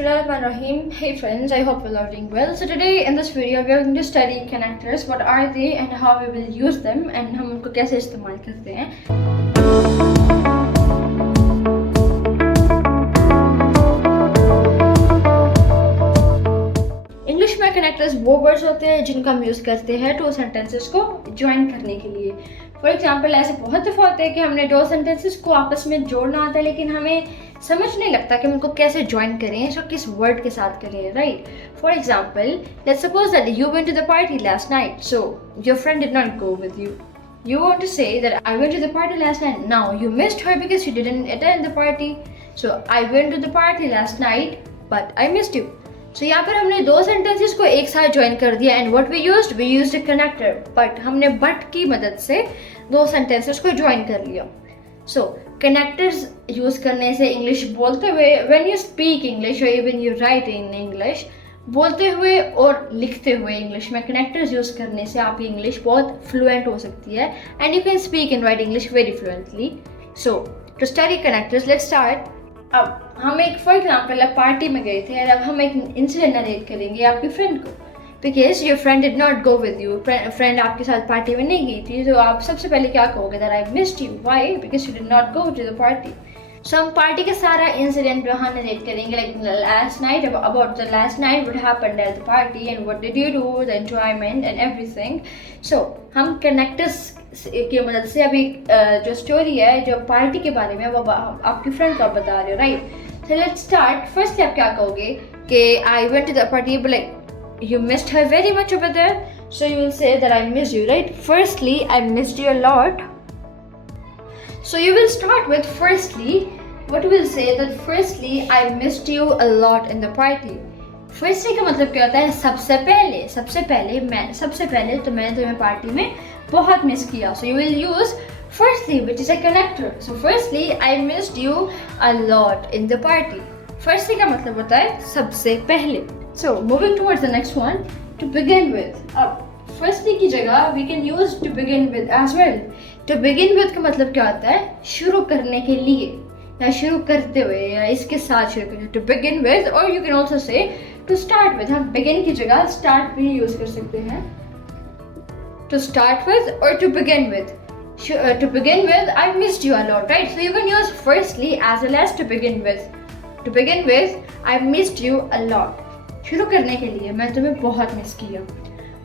Bismillahirrahmanirrahim. Hey friends, I hope you are doing well. So today in this video we are going to study connectors. What are they and how we will use them and हम उनको कैसे इस्तेमाल करते हैं. English में connectors वो words होते हैं जिनका हम यूज़ करते हैं टू सेंटेंसेस को ज्वाइन करने के लिए. फॉर एग्जाम्पल ऐसे बहुत दफ़ा होता है कि हमने दो सेंटेंसेस को आपस में जोड़ना आता है लेकिन हमें समझ नहीं लगता कि हम उनको कैसे ज्वाइन करें, सो किस वर्ड के साथ करें, right. For example let's suppose that you went to the party last night, so your friend did not go with you. You want to say that I went to the party last night. Now you missed her because she didn't attend the party. So I went to the party last night, but I missed you. So यहाँ पर हमने दो sentences को एक साथ join कर दिया and what we used a connector. But हमने बट की मदद से दो सेंटेंसेस को ज्वाइन कर लिया. सो कनेक्टर्स यूज करने से इंग्लिश बोलते हुए व्हेन यू स्पीक इंग्लिश और even you right in English, बोलते हुए और लिखते हुए इंग्लिश में कनेक्टर्स यूज करने से आपकी इंग्लिश बहुत फ्लुएंट हो सकती है and you can speak and write English very fluently. So to study connectors let's start. अब हम एक फॉर एग्जाम्पल पार्टी में गए थे और अब हम एक इंसिडेंट नरेट करेंगे आपकी फ्रेंड को, because your friend did not go with you. Friend आपके साथ पार्टी में नहीं गई थी, तो आप सबसे पहले क्या कहोगे that I missed you. Why? Because you did not go to the party. So हम पार्टी का सारा इंसिडेंट वहाँ नरेट करेंगे, like last night, about the last night what happened at the party and what did you do, the enjoyment and everything. So हम connectors की मदद से अभी जो स्टोरी है जो पार्टी के बारे में वो आपकी फ्रेंड को आप बता रहे हो, right. So let's start. First आप क्या कहोगे कि I went to the party, like you missed her very much over there, so you will say that I missed you, right? Firstly, I missed you a lot. So you will start with firstly. What you will say that firstly I missed you a lot in the party. Firstly का मतलब क्या होता है? सबसे पहले तो मैंने तुम्हें पार्टी में बहुत मिस किया. So you will use firstly, which is a connector. So firstly I missed you a lot in the party. Firstly का मतलब होता है सबसे पहले. So moving towards the next one, to begin with. अब firstly की जगह we can use to begin with as well. To begin with का मतलब क्या होता है? शुरू करने के लिए या शुरू करते हुए या इसके साथ शुरू करते. To begin with, or you can also say to start with. हम begin की जगह start भी use कर सकते हैं. To start with or to begin with. To begin with, I missed you a lot, right? So you can use firstly as well as to begin with. To begin with, I missed you a lot. शुरू करने के लिए मैं तुम्हें बहुत miss किया.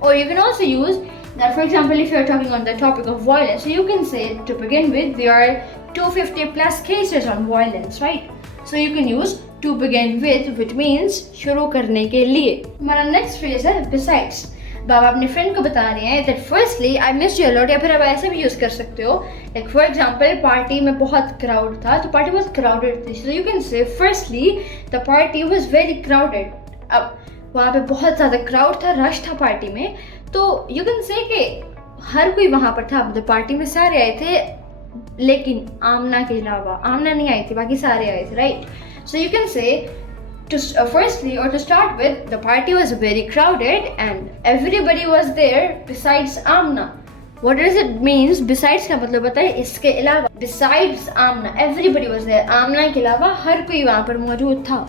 Or you can also use that, for example, if you are talking on the topic of violence, so you can say to begin with there are 250 plus cases on violence, right? So you can use to begin with, which means शुरू करने के लिए. हमारा next phrase है besides. अब आप अपने friend को बता रहे हैं that firstly I missed you a lot, या फिर आप ऐसे भी यूज़ कर सकते हो like for example पार्टी में बहुत क्राउड था, तो पार्टी बहुत क्राउडेड थी. So you can say firstly the party was very crowded. अब वहाँ पे बहुत ज़्यादा क्राउड था, रश था पार्टी में, तो यू कैन से कि हर कोई वहाँ पर था. मतलब पार्टी में सारे आए थे लेकिन आमना के अलावा, आमना नहीं आई थी, बाकी सारे आए थे, राइट. सो यू कैन से to firstly or to start with, the party was very crowded and everybody was there besides Amna. What does it means? Besides का मतलब होता है इसके अलावा. Besides Amna, everybody was there. आमना के अलावा हर कोई वहाँ पर मौजूद था.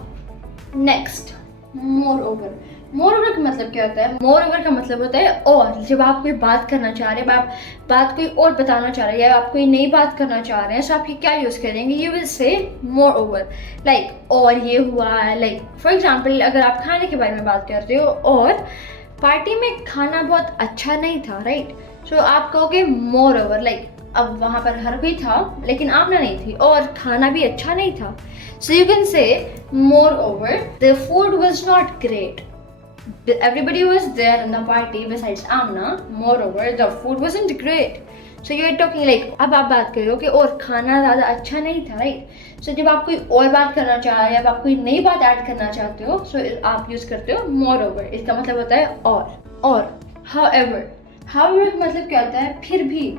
Next, moreover. Moreover का मतलब क्या होता है? Moreover का मतलब होता है और. जब आप कोई बात करना चाह रहे हैं, आप बात कोई और बताना चाह रहे हैं या आप कोई नई बात करना चाह रहे हैं, तो आप ये क्या यूज़ करेंगे? You will say moreover. Like और ये हुआ है. Like for example अगर आप खाने के बारे में बात करते हो और पार्टी में खाना बहुत अच्छा नहीं था, राइट. सो आप कहोगे moreover. Like अब वहाँ पर हर कोई था लेकिन आमना नहीं थी और खाना भी अच्छा नहीं था. So you can say moreover the food was not great. Everybody was there in the party besides Amna. Moreover the food wasn't great. So you are talking like अब आप बात कर रहे हो कि और खाना ज़्यादा अच्छा नहीं था, राइट. सो जब आप कोई और बात करना चाह रहे हैं, अब आप कोई नई बात ऐड करना चाहते हो, सो आप यूज़ करते हो moreover. इसका मतलब होता है और. however का मतलब क्या होता है? फिर भी.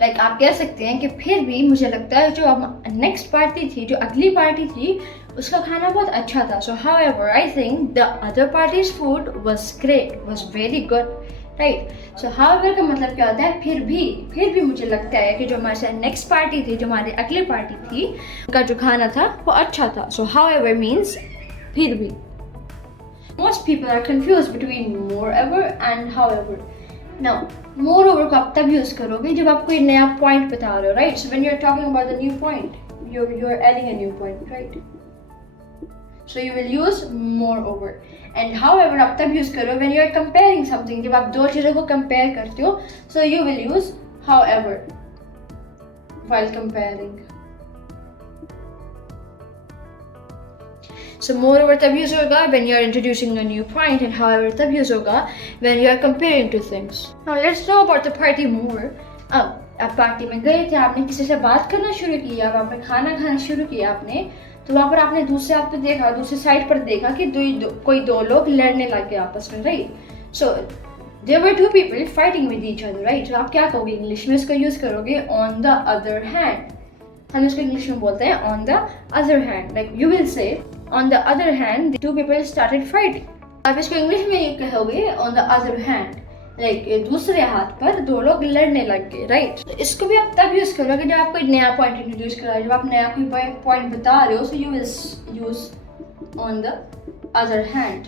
लाइक आप कह सकते हैं कि फिर भी मुझे लगता है जो नेक्स्ट पार्टी थी, जो अगली पार्टी थी, उसका खाना बहुत अच्छा था. सो however I think the other party's food was great, was very good, right. So however का मतलब क्या होता है? फिर भी मुझे लगता है कि जो हमारे साथ नेक्स्ट पार्टी थी, जो हमारी अगली पार्टी थी, उनका जो खाना था वो अच्छा था. सो however means फिर भी most people are confused between moreover and however. Now moreover को आप तब यूज करोगे जब आप कोई नया पॉइंट बता रहे हो, right? So when you're talking about the new point, you're adding a new point, right? So you will use moreover. And however आप तब यूज करो when you're comparing something, जब आप दो चीज़ों को compare करते हो, so you will use however while comparing. So moreover तब यूज होगा when you are introducing a new point, and however तब यूज होगा when you are comparing two things. Now let's know about the party more. अब आप party में गए थे, आपने किसी से बात करना शुरू किया, आपने खाना खाना शुरू किया आपने, तो वहाँ पर आपने दूसरे हाथ पे देखा, दूसरी साइड पर देखा कि कोई दो लोग लड़ने लग गए आपस में, right? So there were two people fighting with each other, right? तो आप क्या कहोगे इंग्लिश में? इसको यूज करोगे on the other hand. हम इसको इंग्लिश में बोलते हैं on the other hand. Like you will say on the other hand the two people started fighting. आप इसको इंग्लिश में कहोगे on the other hand. Like दूसरे हाथ पर दो लोग लड़ने लग गए, राइट? तो इसको भी आप तब यूज करोगे जब आप कोई नया पॉइंट इंट्रोड्यूस कर रहे हो, जब आप नया कोई पॉइंट बता रहे हो, सो you will use on the other hand,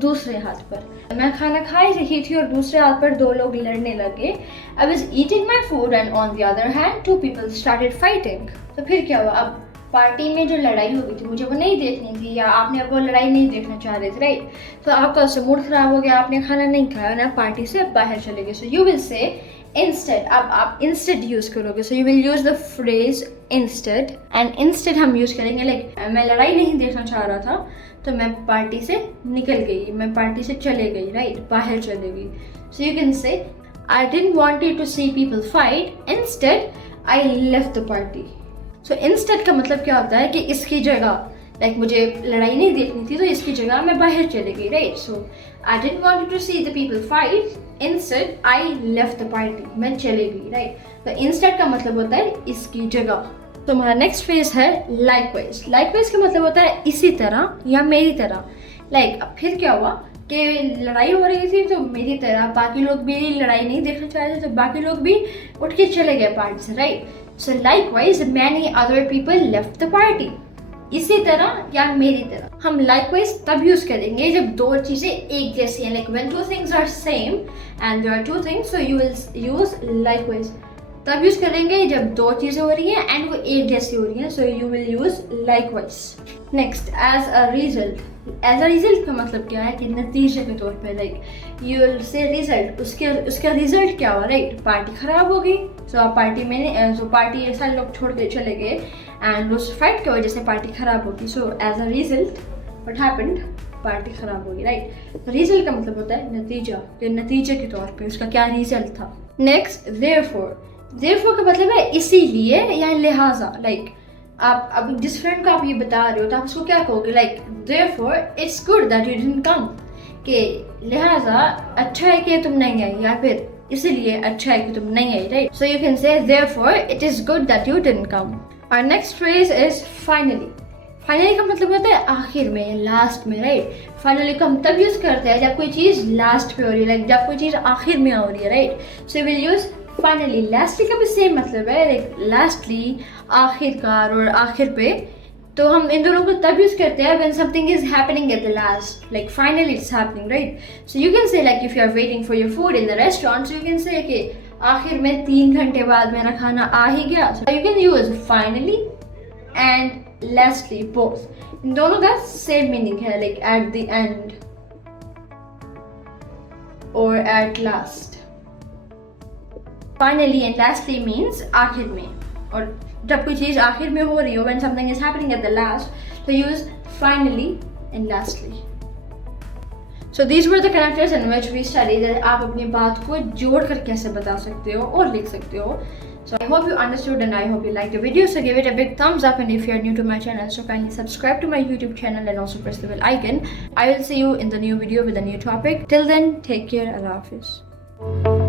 दूसरे हाथ पर। मैं खाना खा रही थी और दूसरे हाथ पर दो लोग लड़ने लगे। I was eating my food and on the other hand two people started fighting. तो फिर क्या हुआ? अब पार्टी में जो लड़ाई हो गई थी मुझे वो नहीं देखनी थी, या आपने वो लड़ाई नहीं देखना चाह रहे थे, राइट? तो आपका उससे मूड खराब हो गया, आपने खाना नहीं खाया ना, पार्टी से बाहर चले गए। सो यू विल से इंस्टेड। अब आप इंस्टेड यूज करोगे, सो you will use the phrase instead. And instead हम यूज करेंगे लाइक मैं लड़ाई नहीं देखना चाह रहा था तो मैं पार्टी से निकल गई, मैं पार्टी से चले गई, राइट? बाहर चले गई। सो you can say I didn't wanted to see people fight, instead I left the party. So instead का मतलब क्या होता है कि इसकी जगह, लाइक मुझे लड़ाई नहीं देखनी थी तो इसकी जगह मैं बाहर चली गई, right? So I didn't want to see the people fight, instead I left the party, मैं चली गई, राइट? तो इंस्टेड का मतलब होता है इसकी जगह। तो हमारा नेक्स्ट फ्रेज है लाइकवाइज। लाइकवाइज का मतलब होता है इसी तरह या मेरी तरह। लाइक अब फिर क्या हुआ कि लड़ाई हो रही थी तो मेरी तरह बाकी लोग भी लड़ाई नहीं देखना चाह रहे थे, तो बाकी लोग भी उठ के चले गए पार्टी से, right? So likewise many other people left the party. इसी तरह या मेरी तरह। हम लाइकवाइज तब यूज करेंगे जब दो चीजें एक जैसी हैं, like when two things are same and there are two things, so you will use likewise. तब यूज करेंगे जब दो चीजें हो रही हैं एंड वो एक जैसी हो रही हैं, so you will use likewise. Next, as a result. As a result का मतलब क्या है कि नतीजे के तौर पे, like you will say result, उसका रिजल्ट क्या हुआ, राइट? पार्टी खराब हो गई, सो आप पार्टी में पार्टी सारे लोग छोड़ के चले गए एंड उस फाइट की वजह से पार्टी खराब होगी। So as a result what happened, party खराब होगी, राइट? तो रिजल्ट का मतलब होता है नतीजा, कि नतीजे के तौर पे उसका क्या रिजल्ट था। Next, therefore. देयरफॉर का मतलब है इसीलिए या लिहाजा। लाइक आप अब जिस फ्रेंड को आप ये बता रहे हो तो आप उसको क्या कहोगे, like therefore it's good that you didn't कम, कि लिहाजा अच्छा है कि तुम नहीं आई, या फिर इसलिए अच्छा है कि तुम नहीं आई, right? So you can say therefore it is good that you didn't come. और next phrase is finally. Finally का मतलब होता है आखिर में, लास्ट में, राइट? फाइनली को हम तब यूज करते हैं जब कोई चीज लास्ट पे हो रही है, लाइक जब कोई चीज आखिर में हो रही है, right? So will use finally. Lastly का भी सेम मतलब है, लाइक लास्टली आखिरकार और आखिर पे। तो हम इन दोनों को तब यूज करते हैं when something is happening at the last, like finally it's happening, right? So you can say like if you are waiting for your food in the restaurant, so you can say कि आखिर में 3 घंटे बाद मेरा खाना आ ही गया। So you can use finally and lastly both. इन दोनों का same meaning है, like at the end or at last. Finally and lastly means आखिर में, और जब कोई चीज़ आखिर में हो रही हो, when something is happening at the last, so use finally and lastly. So these were the connectors in which we studied that आप अपनी बात को जोड़ कर कैसे बता सकते हो और लिख सकते हो. So I hope you understood and I hope you liked the video. So give it a big thumbs up, and if you are new to my channel, so kindly subscribe to my YouTube channel and also press the bell icon. I will see you in the new video with a new topic. Till then, take care. Allah Hafiz.